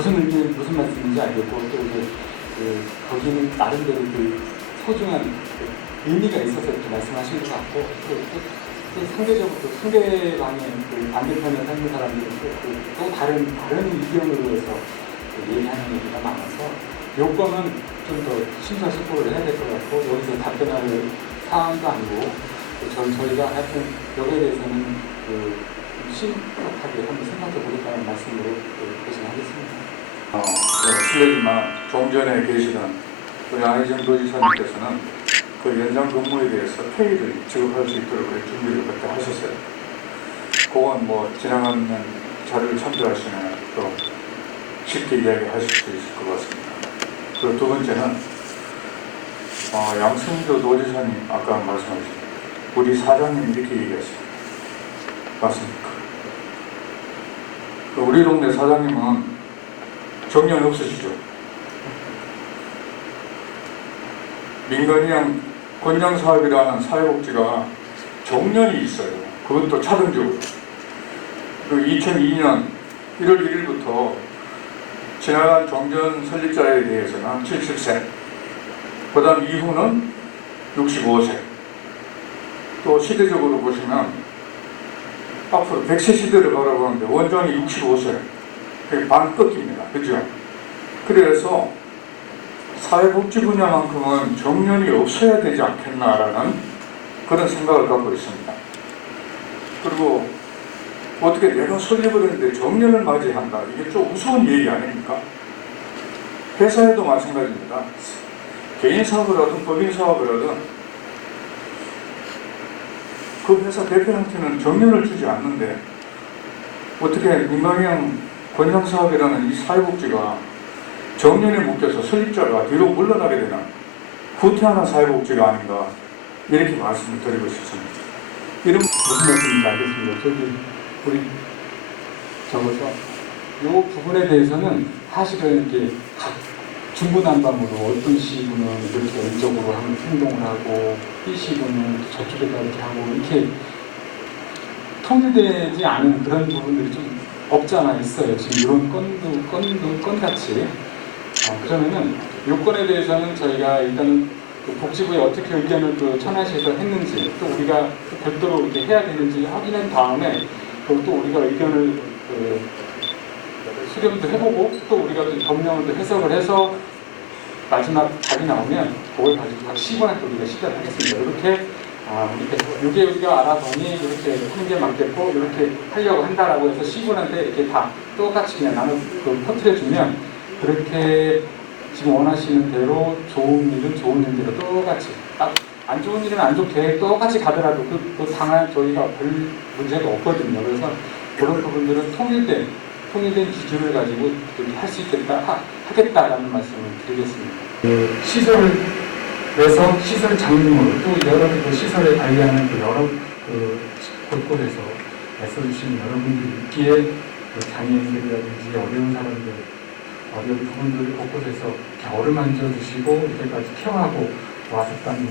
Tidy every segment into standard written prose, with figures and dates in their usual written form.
무슨 말씀인지 알겠고 또 이제 거기는 나름대로 그 소중한 의미가 있어서 이렇게 말씀하신 것 같고 또 상대적으로 또 상대방의 그 반대편에 사는 사람들은 또 다른 의견으로 해서 얘기하는 얘기가 많아서 요거는 좀 더 심사숙고를 해야 될 것 같고 여기서 답변할 사항도 아니고 저희가 하여튼 여기에 대해서는 심각하게 한번 생각해 보겠다는 말씀으로 대신하겠습니다. 실례지만 좀 전에 계시던 우리 안희정 도지사님께서는 그 연장 근무에 대해서 페이를 지급할 수 있도록 준비를 그때 하셨어요. 그건 뭐 지나가는 자료를 참조하시면 또 쉽게 이야기하실 수 있을 것 같습니다. 그리고 두 번째는 양승조 도지사님 아까 말씀하신 우리 사장님 이렇게 얘기했어요. 맞습니까? 우리 동네 사장님은 정년 없으시죠? 민간이양 권장사업이라는 사회복지가 정년이 있어요. 그것도 차등적으로. 그리고 2002년 1월 1일부터 지나간 종전 설립자에 대해서는 70세, 그 다음 이후는 65세. 또 시대적으로 보시면 앞으로 100세 시대를 바라보는데 원장이 65세, 그게 반 꺾입니다. 그죠? 그래서 사회복지 분야만큼은 정년이 없어야 되지 않겠나라는 그런 생각을 갖고 있습니다. 그리고 어떻게 내가 설립을 했는데 정년을 맞이한다. 이게 좀 우스운 얘기 아닙니까? 회사에도 마찬가지입니다. 개인 사업을 하든 법인 사업을 하든 그 회사 대표한테는 정년을 주지 않는데 어떻게 민간이양 권장사업이라는 이 사회복지가 정년에 묶여서 설립자가 뒤로 물러나게 되는 후퇴하는 사회복지가 아닌가 이렇게 말씀을 드리고 싶습니다. 이런 무슨 말씀인지 알겠습니다. 우리 적어서 이 부분에 대해서는 사실은 이렇게 각 중구난방으로 어떤 시군은 이렇게 왼쪽으로 하면 행동을 하고 이 시군은 저쪽에다 이렇게 하고 이렇게 통일되지 않은 그런 부분들이 좀 없지 않아 있어요. 지금 이런 건같이. 그러면은 요건에 대해서는 저희가 일단은 그 복지부에 어떻게 의견을 전하셔서 했는지 또 우리가 별도로 이렇게 해야 되는지 확인한 다음에 또 우리가 의견을 수렴도 해보고 또 우리가 법령을 또 해석을 해서 마지막 답이 나오면 그걸 가지고 각 시군한테 우리가 시작을 하겠습니다. 이렇게 우리가 알아보니 이렇게 하는 게 맞겠고 이렇게 하려고 한다라고 해서 시군한테 이렇게 다 똑같이 그냥 나눠 퍼뜨려주면 그렇게 지금 원하시는 대로 좋은 일은 좋은 일대로 똑같이 안 좋은 일은 안 좋게 똑같이 가더라도 그 당한 저희가 별 문제가 없거든요. 그래서 그런 부분들은 통일된 기준을 가지고 할 수 있겠다, 하겠다라는 말씀을 드리겠습니다. 시설에서 시설 장님으로 또 여러 그 시설에 관리하는 여러 곳곳에서 애써주신 여러분들이 있기에 장애인들이라든지 어려운 사람들, 어려운 부분들을 곳곳에서 어루만져 주시고 이제까지 케어하고 왔었다는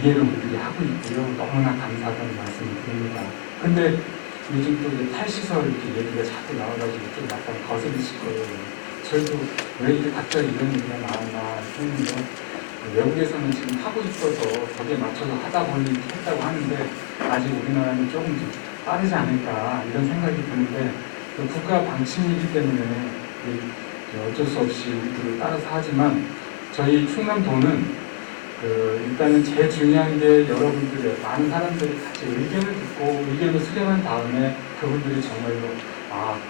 이해를 우리들이 하고 있고요. 너무나 감사하다는 말씀을 드립니다. 근데 요즘 또 이제 탈시설 이렇게 얘기가 자꾸 나와가지고 좀 약간 거슬리실 거예요. 저희도 왜 이렇게 갑자기 이런 얘기가 나왔나 했는데 외국에서는 지금 하고 싶어서 거기에 맞춰서 하다 보니 했다고 하는데 아직 우리나라는 조금 좀 빠르지 않을까 이런 생각이 드는데 국가 방침이기 때문에 어쩔 수 없이 우리들을 따라서 하지만 저희 충남도는 일단은 제일 중요한 게 여러분들의 많은 사람들이 같이 의견을 듣고 의견을 수렴한 다음에 그분들이 정말로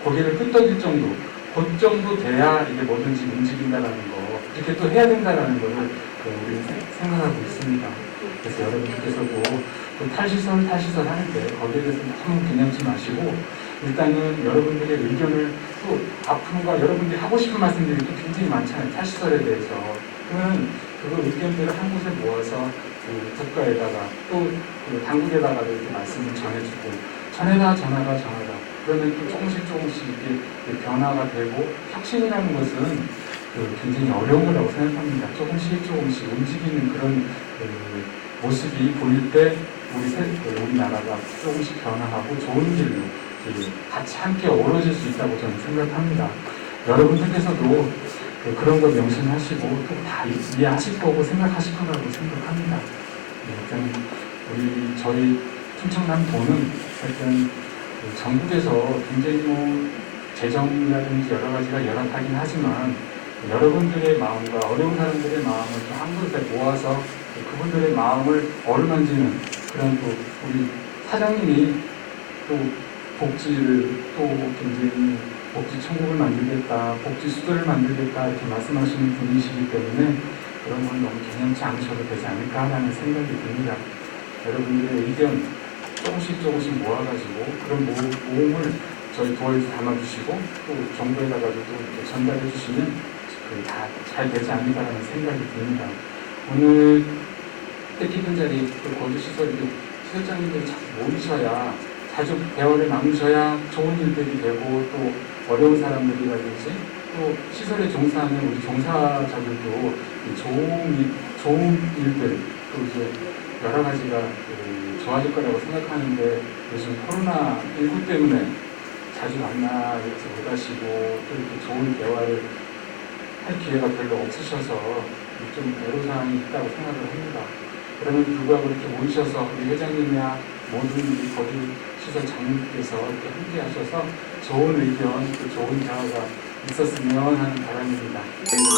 고개를 끄덕일 정도 그 정도 돼야 이게 뭐든지 움직인다라는 거 이렇게 또 해야 된다라는 거를 우리 생각하고 있습니다. 그래서 여러분들께서도 탈시설 하는데 거기에 대해서 너무 개념지 마시고 일단은 여러분들의 의견을 또 아픔과 여러분들이 하고 싶은 말씀들이 또 굉장히 많잖아요. 탈시설에 대해서. 그러면 그 의견들을 한 곳에 모아서 국가에다가 또 당국에다가 이렇게 말씀을 전해주고 전하다 그러면 또 조금씩 이렇게 변화가 되고 혁신이라는 것은 굉장히 어려운 거라고 생각합니다. 조금씩 움직이는 그런 모습이 보일 때 우리나라가 조금씩 변화하고 좋은 길로 같이 함께 어우러질 수 있다고 저는 생각합니다. 여러분들께서도 그런 거 명심하시고 또 다 이해하실 거고 생각하실 거라고 생각합니다. 일단 저희 충청남도는 일단 전국에서 굉장히 재정이라든지 여러 가지가 열악하긴 하지만 여러분들의 마음과 어려운 사람들의 마음을 또 한 곳에 모아서 그분들의 마음을 어루만지는 그런 또 우리 사장님이 또 복지를 또 굉장히 복지 천국을 만들겠다, 복지 수도를 만들겠다 이렇게 말씀하시는 분이시기 때문에 그런 건 너무 개념치 않으셔도 되지 않을까라는 생각이 듭니다. 여러분들의 의견 조금씩 모아가지고 그런 모음을 저희 도에서 담아주시고 또 정부에다가도 이렇게 전달해 주시면 다 잘 되지 않을까라는 생각이 듭니다. 오늘 뜻깊은 자리 거주시설 시설장님들이 자꾸 모이셔야 자주 대화를 나누셔야 좋은 일들이 되고 또 어려운 사람들이라든지 또 시설에 종사하는 우리 종사자들도 좋은 일들 또 이제 여러 가지가 좋아질 거라고 생각하는데 요즘 코로나19 때문에 자주 만나지 못하시고 또 이렇게 좋은 대화를 할 기회가 별로 없으셔서 좀 애로사항이 있다고 생각을 합니다. 그러면 불구하고 이렇게 모이셔서 우리 회장님이나 모든 우리 거주시설 장님께서 이렇게 함께 하셔서 좋은 의견, 또 좋은 대화가 있었으면 하는 바람입니다. 저희는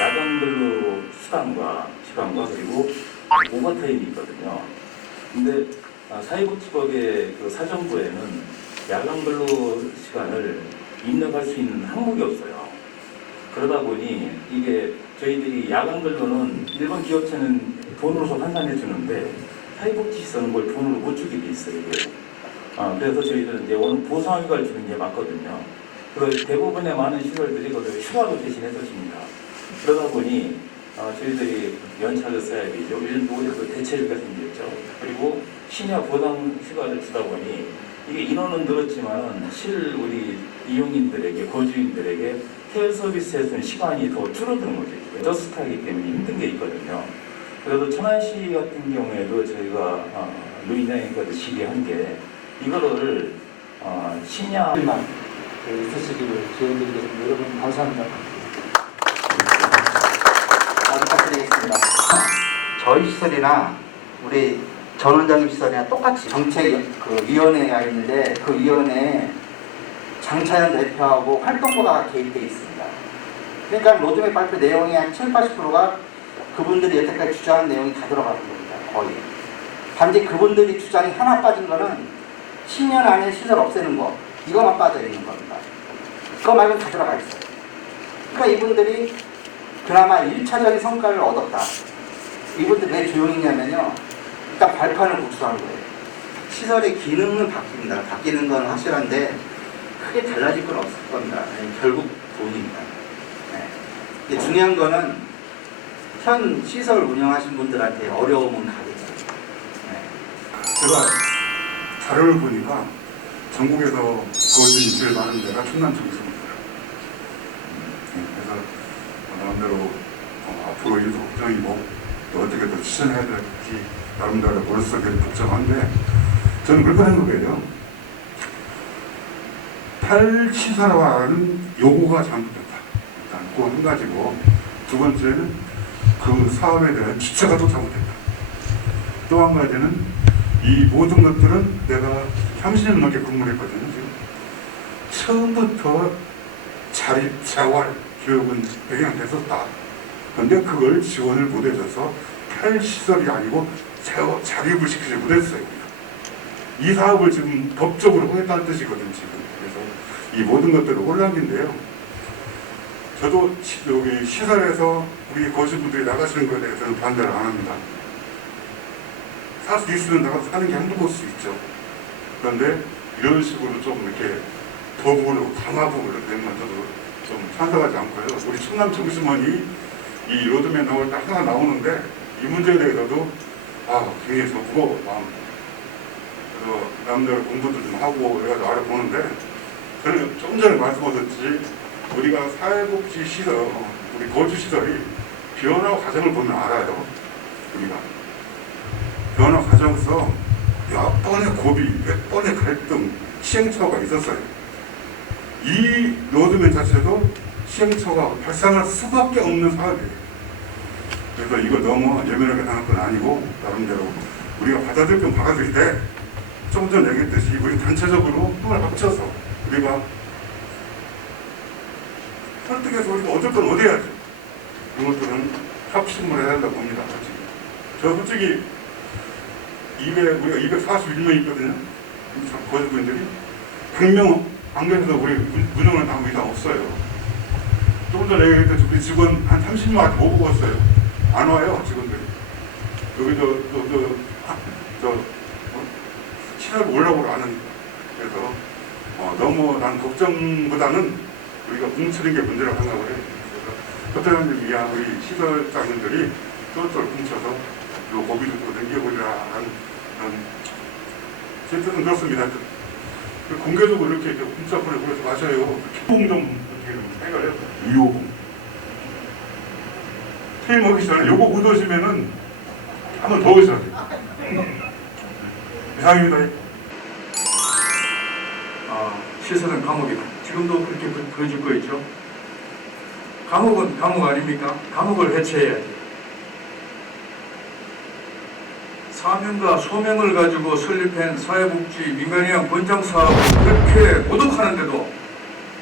야간근로 수당과 시간과 그리고 오버타임이 있거든요. 근데 사회복지법의 그 사정부에는 야간근로 시간을 입력할 수 있는 항목이 없어요. 그러다 보니 이게 저희들이 야간근로는 일반 기업체는 돈으로서 환산해 주는데 사회복지시설은 걸 돈으로 못 주게 돼 있어요. 그래서 저희들은 이제 오늘 보상휴가를 주는 게 맞거든요. 그래서 대부분의 많은 시설들이 그걸 휴가로 대신해 줍니다. 그러다 보니 저희들이 연차를 써야 되죠. 요즘 올해도 대체휴가 생겼죠. 그리고 심야 보상 휴가를 주다 보니 이게 인원은 늘었지만 실 우리 이용인들에게 거주인들에게 케어 서비스에서는 시간이 더 줄어드는 거죠. 저스트하기 때문에 힘든 게 있거든요. 그래서 천안시 같은 경우에도 저희가 노인장애과도 질의한 게 이거를 심야만 있으시기를 기원드리겠습니다. 여러분 감사합니다. 부탁드리겠습니다. 저희 시설이나 우리 전 원장님 시설이나 똑같이 정책 위원회가 있는데 그 위원회에 장차연 대표하고 활동보다가 개입되어 있습니다. 그러니까 로드맵 발표 내용이 한 70~80%가 그분들이 여태까지 주장한 내용이 다 들어가는 겁니다. 거의. 단지 그분들이 주장이 하나 빠진 거는 10년 안에 시설 없애는 거 이거만 빠져 있는 겁니다. 그거 말고는 다 들어가 있어요. 그러니까 이분들이 그나마 1차적인 성과를 얻었다. 이분들 왜 조용히 있냐면요. 일단 발판을 구축한 거예요. 시설의 기능은 바뀝니다. 바뀌는 건 확실한데 크게 달라질 건 없을 겁니다. 결국 돈입니다. 네. 근데 중요한 거는 현 시설 운영하신 분들한테 어려움은 가겠죠. 네. 제가 자료를 보니까 전국에서 거주인 제일 많은 데가 충남 정선입니다. 그래서 나름대로 앞으로 일도 걱정이고 또 어떻게 더 추진해야 될지 나름대로 머릿속에 복잡한데 저는 그렇게 생각해요. 탈시설화는 요구가 잘못됐다. 일단 그거 한 가지고 두 번째는 그 사업에 대한 주체가 또 잘못됐다. 또 한 가지는 이 모든 것들은 내가 30년 넘게 근무를 했거든요. 지금 처음부터 자립, 재활, 교육은 배경됐었다. 그런데 그걸 지원을 못해줘서 탈시설이 아니고 자립을 시키지 못했어요. 이 사업을 지금 법적으로 하겠다는 뜻이거든요. 지금. 그래서 이 모든 것들은 혼란인데요. 저도 여기 시설에서 우리 거주분들이 나가시는 것에 대해서는 반대를 안 합니다. 살 수 있으면 나가서 사는 게 한두 곳 수 있죠. 그런데 이런 식으로 좀 이렇게 더부로 강화부 이런 데만 저도 좀 찬성하지 않고요. 우리 충남 청심원이 이 로드맵 나올 때 하나 나오는데 이 문제에 대해서도 굉장히 무거워 마음입니다. 그래서 남들 공부도 좀 하고 해가지고 알아보는데 저는 좀 전에 말씀하셨듯이 우리가 사회복지 시설, 우리 거주시설이 변화 과정을 보면 알아요. 우리가 변화 과정에서 몇 번의 고비, 몇 번의 갈등, 시행착오가 있었어요. 이 로드맵 자체도 시행처가 발생할 수밖에 없는 사업이에요. 그래서 이거 너무 예민하게 생각한 건 아니고 나름대로 우리가 받아들일 건 받아들일 때 조금 전에 얘기했듯이 우리 단체적으로 힘을 합쳐서 우리가 설득해서 우리가 어쩔 건 어디야지 이런 것들은 합심을 해야 된다고 봅니다. 저 솔직히 우리가 241명 있거든요. 거주분들이 100명 안경에서 우리 운영을 하고 이상 없어요. 조금 전에 얘기했듯이 우리 직원 한 30명한테 못 보고 왔어요. 안 와요 직원들이. 여기 시설 올라오러 하는. 그래서 너무 난 걱정보다는 우리가 뭉치는 게 문제라고 생각을 해요. 그래서 협회장님 이야 우리 시설장님들이 똘똘 뭉쳐서 요 고비도 또 넘겨보리라 하는 제 뜻은 그렇습니다. 공개적으로 이렇게 문자보내 보내서 마셔요. 유효금 좀 어떻게 좀 해결해요. 유효금. 퇴임하기 전에 요거 못 오시면은 한 번 더 오셔야 돼요. 이상입니다. 시설은 감옥이다. 지금도 그렇게 보여주고 있죠. 감옥은 감옥 아닙니까? 감옥을 해체해야지. 사명과 소명을 가지고 설립한 사회복지 민간위원 권장 사업을 그렇게 모독하는데도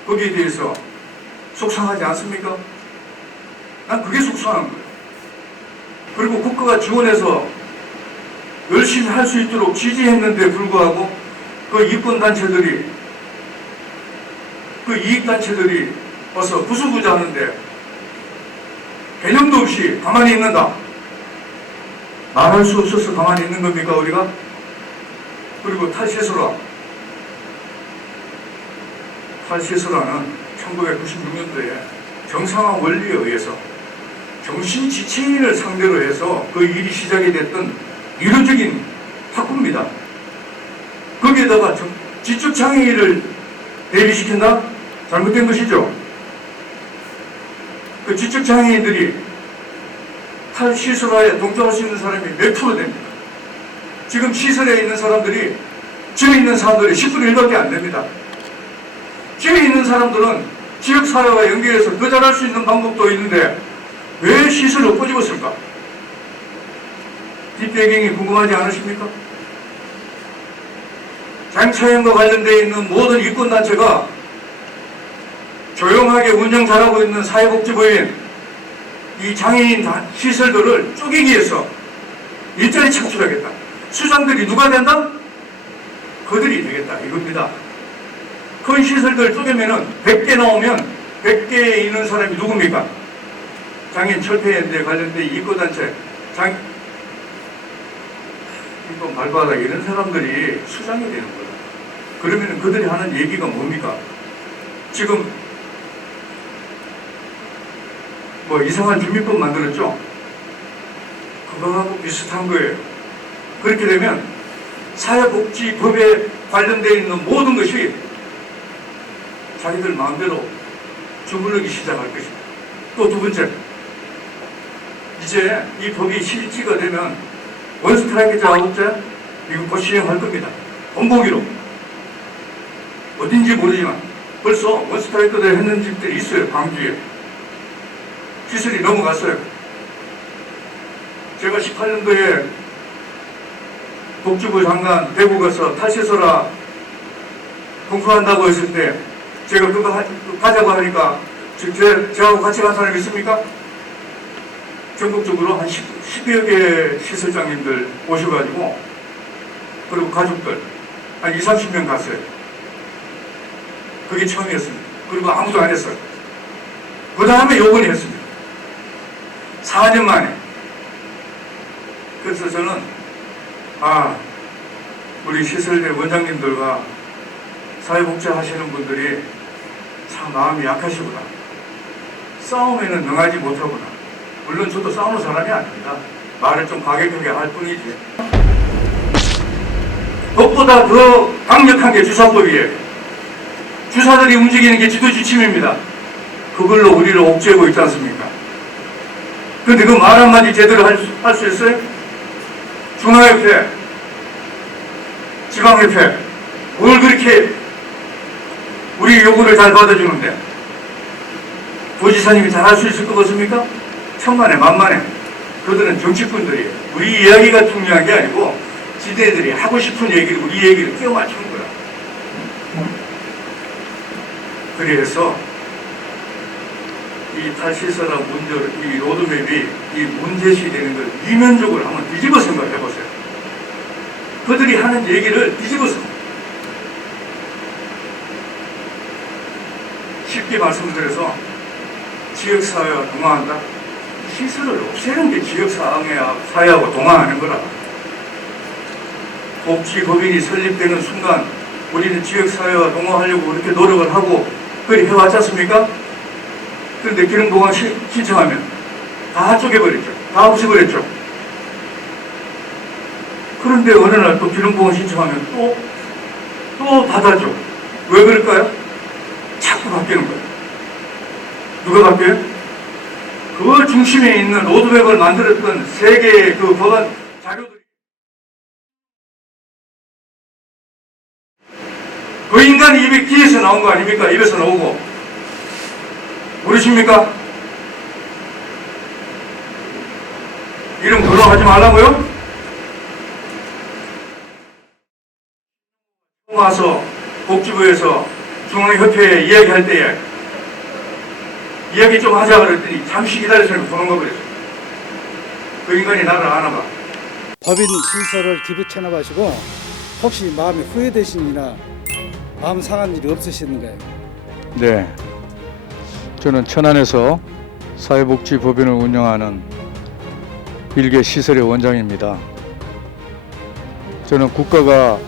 거기에 대해서 속상하지 않습니까? 난 그게 속상한 거예요. 그리고 국가가 지원해서 열심히 할 수 있도록 지지했는데 불구하고 그 이권단체들이 그 이익단체들이 와서 부수부자하는데 개념도 없이 가만히 있는다. 말할 수 없어서 가만히 있는 겁니까 우리가? 그리고 탈시설화. 탈시설화는 1996년도에 정상화 원리에 의해서 정신지체인을 상대로 해서 그 일이 시작이 됐던 이론적인 학구입니다. 거기에다가 지적장애인을 대비시킨다? 잘못된 것이죠. 그 지적장애인들이 탈시설화에 동조할 수 있는 사람이 몇 프로 됩니까? 지금 시설에 있는 사람들이 지에 있는 사람들이 10분의 1밖에 안 됩니다. 지에 있는 사람들은 지역사회와 연계해서 더 잘할 수 있는 방법도 있는데 왜 시설을 꼬집었을까? 뒷배경이 궁금하지 않으십니까? 장차연과 관련되어 있는 모든 이권단체가 조용하게 운영 잘하고 있는 사회복지부인 이 장애인 시설들을 쪼개기 위해서 일자리 창출하겠다. 수장들이 누가 된다? 그들이 되겠다 이겁니다. 큰 시설들 쪼개면은 100개 나오면 100개에 있는 사람이 누굽니까? 장애인 철폐연대에 관련된 이권단체 이권 발바닥 이런 사람들이 수장이 되는 거예요. 그러면 그들이 하는 얘기가 뭡니까? 지금 뭐 이상한 주민법 만들었죠? 그거하고 비슷한 거예요. 그렇게 되면 사회복지법에 관련되어 있는 모든 것이 자기들 마음대로 주물르기 시작할 것입니다. 또 두 번째, 이제 이 법이 실지가 되면 원스트라이크 작업제 이거 곧 시행할 겁니다. 본보기로. 어딘지 모르지만 벌써 원스트라이크를 했는 집들이 있어요. 광주에. 시설이 넘어갔어요. 제가 18년도에 복지부 장관 대구 가서 탈시설화 공부한다고 했을 때 제가 그거 가자고 하니까 저하고 같이 간 사람이 있습니까? 전국적으로 한 10여 개 시설장님들 오셔가지고 그리고 가족들 한 20, 30명 갔어요. 그게 처음이었습니다. 그리고 아무도 안 했어요. 그 다음에 요번에 했습니다. 4년 만에. 그래서 저는 우리 시설대 원장님들과 사회복지 하시는 분들이 참 마음이 약하시구나. 싸움에는 능하지 못하구나. 물론 저도 싸우는 사람이 아닙니다. 말을 좀 과격하게 할 뿐이지. 법보다 더 강력한 게 주사법이에요. 주사들이 움직이는 게 지도지침입니다. 그걸로 우리를 옥죄고 있지 않습니까? 근데 그 말 한마디 제대로 할 수 있어요? 중앙협회, 지방협회, 뭘 그렇게 우리 요구를 잘 받아주는데 도지사님이 잘 할 수 있을 것 같습니까? 천만에 만만에. 그들은 정치꾼들이에요. 우리 이야기가 중요한 게 아니고 지대들이 하고 싶은 얘기를 우리 얘기를 끼워 맞추는 거야. 그래서 이 탈시설화 문제, 이 로드맵이 이 문제시 되는 걸 이면적으로 한번 뒤집어 생각해 보세요. 그들이 하는 얘기를 뒤집어서 쉽게 말씀드려서 지역사회와 동화한다? 시설을 없애는 게 지역사회하고 동화하는 거라. 복지법인이 설립되는 순간 우리는 지역사회와 동화하려고 그렇게 노력을 하고 그리 해왔지 않습니까? 그런데 기름보강 신청하면 다 쪼개버렸죠. 다 없애버렸죠. 그런데 어느 날 또 기름보강 신청하면 또 받아줘. 왜 그럴까요? 자꾸 바뀌는 거예요. 누가 바뀌어요? 그 중심에 있는 로드맵을 만들었던 세계의 그 법안 자료들이 그 인간이 입에 귀에서 나온 거 아닙니까? 입에서 나오고 모르십니까? 이름 거론하지 말라고요? 와서 복지부에서 중앙협회에 이야기할 때에 이야기 좀 하자 그랬더니 잠시 기다려서 도망가 버렸어. 그 인간이 나를 아나 봐. 법인 시설을 기부 체납하시고 혹시 마음에 후회되신 일이나 마음 상한 일이 없으신가요? 네. 저는 천안에서 사회복지법인을 운영하는 일개 시설의 원장입니다. 저는 국가가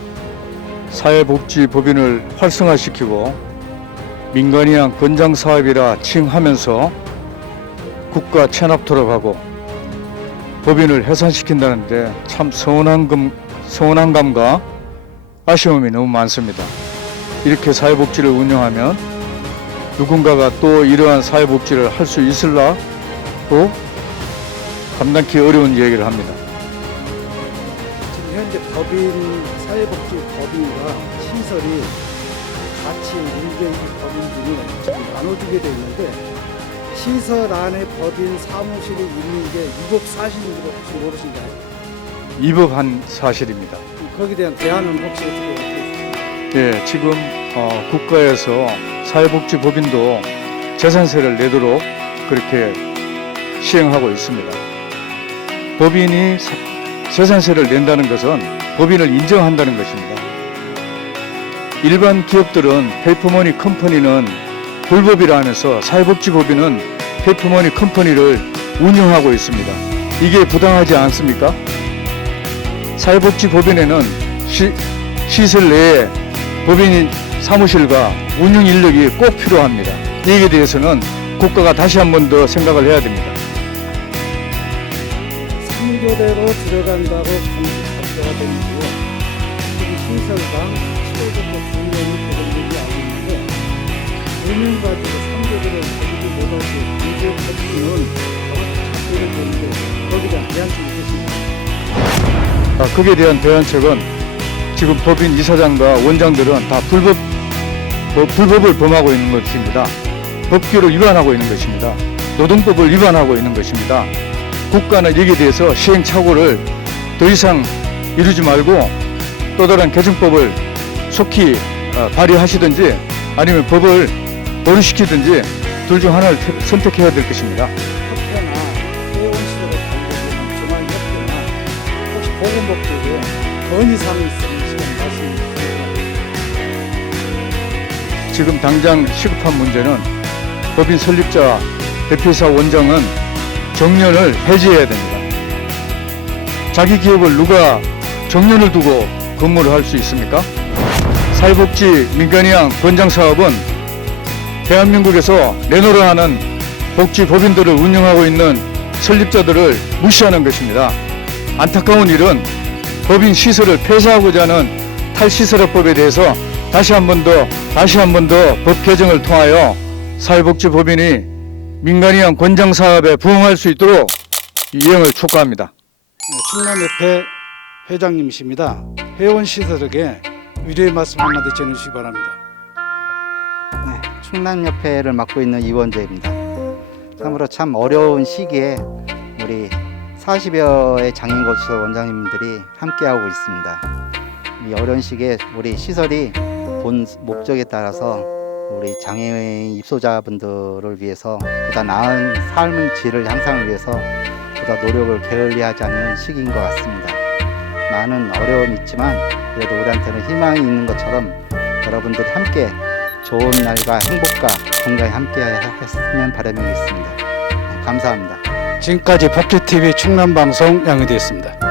사회복지법인을 활성화시키고 민간이 한 권장사업이라 칭하면서 국가 체납 돌아가고 법인을 해산시킨다는데 참 서운한 감과 아쉬움이 너무 많습니다. 이렇게 사회복지를 운영하면 누군가가 또 이러한 사회복지를 할 수 있을라고 감당하기 어려운 얘기를 합니다. 지금 현재 법인 사회복지 법인과 시설이 같이 일개 법인들이 지금 나눠주게 되어 있는데 시설 안에 법인 사무실이 있는 게 위법 사실인지도 혹시 모르신가요? 위법한 사실입니다. 거기에 대한 대안은 혹시 어떻게 있습니까? 예, 지금 국가에서 사회복지법인도 재산세를 내도록 그렇게 시행하고 있습니다. 법인이 재산세를 낸다는 것은 법인을 인정한다는 것입니다. 일반 기업들은 페이퍼머니 컴퍼니는 불법이라 하면서 사회복지법인은 페이퍼머니 컴퍼니를 운영하고 있습니다. 이게 부당하지 않습니까? 사회복지법인에는 시설 내에 법인 사무실과 운영 인력이 꼭 필요합니다. 이에 대해서는 국가가 다시 한 번 더 생각을 해야 됩니다. 3교대로 들어간다고 감시가 되는데요. 이 시설당 7월부터 2년이 배정되지 않고 있는데 5년 가지고 3교대를 가지고 못할 때 문제 법인은 작동이 되는데 거기에 대한 대안책이 있으십니까? 거기에 대한 대안책은 지금 법인 이사장과 원장들은 다 불법을 범하고 있는 것입니다. 법규를 위반하고 있는 것입니다. 노동법을 위반하고 있는 것입니다. 국가는 여기에 대해서 시행착오를 더 이상 이루지 말고 또 다른 개정법을 속히 발의하시든지 아니면 법을 보류시키든지 둘 중 하나를 선택해야 될 것입니다. 협회나 회원시설에 관계되는 중앙협회나 혹시 보건복지에 건의사항이 있으시면 말씀 주세요. 지금 당장 시급한 문제는 법인 설립자 대표이사 원장은 정년을 해지해야 됩니다. 자기 기업을 누가 정년을 두고 근무를 할 수 있습니까? 사회복지 민간이양 권장사업은 대한민국에서 내노라 하는 복지법인들을 운영하고 있는 설립자들을 무시하는 것입니다. 안타까운 일은 법인 시설을 폐쇄하고자 하는 탈시설화법에 대해서 다시 한 번 더 법 개정을 통하여 사회복지법인이 민간이양 권장사업에 부응할 수 있도록 이행을 촉구합니다. 충남협회 회장님이십니다. 회원시설에게 위로의 말씀 한마디 전해주시기 바랍니다. 네, 충남협회를 맡고 있는 이원재입니다. 참으로 참 어려운 시기에 우리 40여의 장애인거주소 원장님들이 함께하고 있습니다. 이 어려운 시기에 우리 시설이 본 목적에 따라서 우리 장애인 입소자분들을 위해서 보다 나은 삶의 질을 향상을 위해서 보다 노력을 게을리하지 않는 시기인 것 같습니다. 많은 어려움이 있지만 그래도 우리한테는 희망이 있는 것처럼 여러분들이 함께 좋은 날과 행복과 건강에 함께 했으면 바람이 있습니다. 감사합니다. 지금까지 법규TV 충남방송 양의대였습니다.